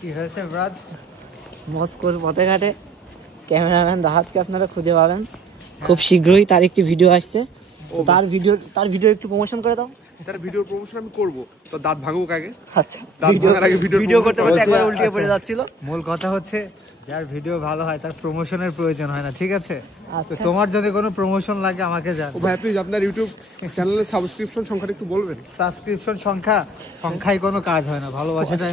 কি হয়েছে ব্রাদ? মস্কোর পথে ঘাটে ক্যামেরাম্যান রাহাতকে আপনারা খুঁজে পাবেন খুব শীঘ্রই। তার একটি ভিডিও আসছে, তার ভিডিও একটু প্রমোশন করে দাও। তার ভিডিও প্রমোশন আমি করব, তো দাঁত ভাঙুক আগে। আচ্ছা, দাঁত ভাঙার আগে ভিডিও করতে করতে একবার উল্টে পড়ে যাচ্ছিল। মূল কথা হচ্ছে যার ভিডিও ভালো হয় তার প্রমোশনের প্রয়োজন হয় না, ঠিক আছে? তো আচ্ছা, তোমার যদি কোনো প্রমোশন লাগে আমাকে জান। ও ভাই প্লিজ আপনার ইউটিউব চ্যানেলের সাবস্ক্রিপশন সংখ্যাটা একটু বলবেন। সাবস্ক্রিপশন সংখ্যায় কোনো কাজ হয় না, ভালোবাসাটাই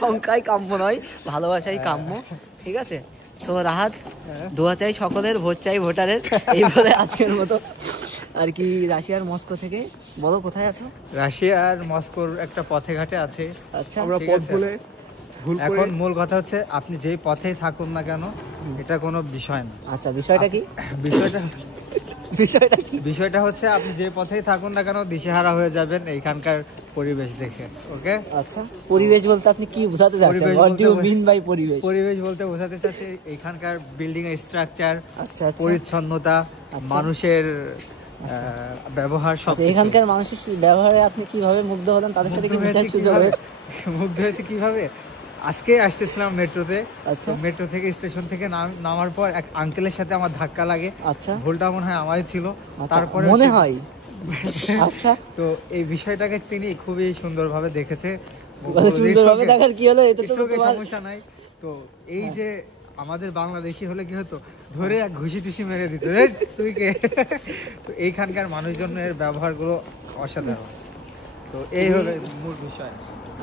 সংখ্যায় কাম্য নয়, ভালোবাসাই কাম্য, ঠিক আছে? সো রাহাত, দোয়া চাই সকলের, ভোট চাই ভোটারের, এই বলে আজকের মতো আর কি। রাশিয়ার মস্কো থেকে বলো কোথায় আছো? রাশিয়ার মস্কোর একটা পথে ঘাটে আছে। আচ্ছা, আমরা ঠিক পথ আছে। ভুলে ভুল করে এখন মূল কথা হচ্ছে আপনি যেই পথেই থাকুন না কেন এটা কোনো বিষয় না। আচ্ছা, বিষয়টা কি? বিষয়টা হচ্ছে আপনি যে পথেই থাকুন না কেন দিশেহারা হয়ে যাবেন এইখানকার পরিবেশ দেখে। ওকে? আচ্ছা, পরিবেশ বলতে আপনি কি বোঝাতে চাচ্ছেন? What do you mean by পরিবেশ? পরিবেশ বলতে বোঝাতে চাচ্ছি এইখানকার বিল্ডিং এর স্ট্রাকচার, আচ্ছা, আচ্ছা, পরিচ্ছন্নতা, আচ্ছা। মানুষের ব্যবহার, সব আচ্ছা, এখানকার মানুষের ব্যবহারে আপনি কিভাবে মুগ্ধ হলেন? তাদের সাথে কি মিটার সুযোগ হয়েছে? মুগ্ধ হয়েছে কিভাবে? আজকে আসতেছিলাম মেট্রোতে। আচ্ছা, মেট্রো থেকে স্টেশন থেকে নামার পর এক আঙ্কেলের সাথে আমার ধাক্কা লাগে। আচ্ছা, ভুলটা মনে হয় আমারই ছিল। আচ্ছা, তারপরে মনে হয়। আচ্ছা, তো এই বিষয়টাকে তিনি খুবই সুন্দরভাবে দেখেছে। সুন্দরভাবে দেখার কি হলো? এতে তো কৃষকের তোমার সমস্যা নাই। তো এই যে আমাদের বাংলাদেশি হলে কি হতো, ধরে এক ঘুষি টুসি মেরে দিত, এই তুই কে? তো এইখানকার মানুষজনের ব্যবহারগুলো অসাধারণ। তো এই হলো মূল বিষয়।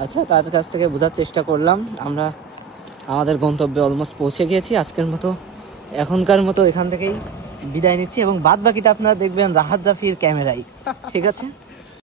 আচ্ছা, তার কাছ থেকে বোঝার চেষ্টা করলাম। আমরা আমাদের গন্তব্যে অলমোস্ট পৌঁছে গিয়েছি। আজকের মতো, এখনকার মতো এখান থেকেই বিদায় নিচ্ছি এবং বাদ বাকিটা আপনারা দেখবেন রাহাত জাফির ক্যামেরায়, ঠিক আছে?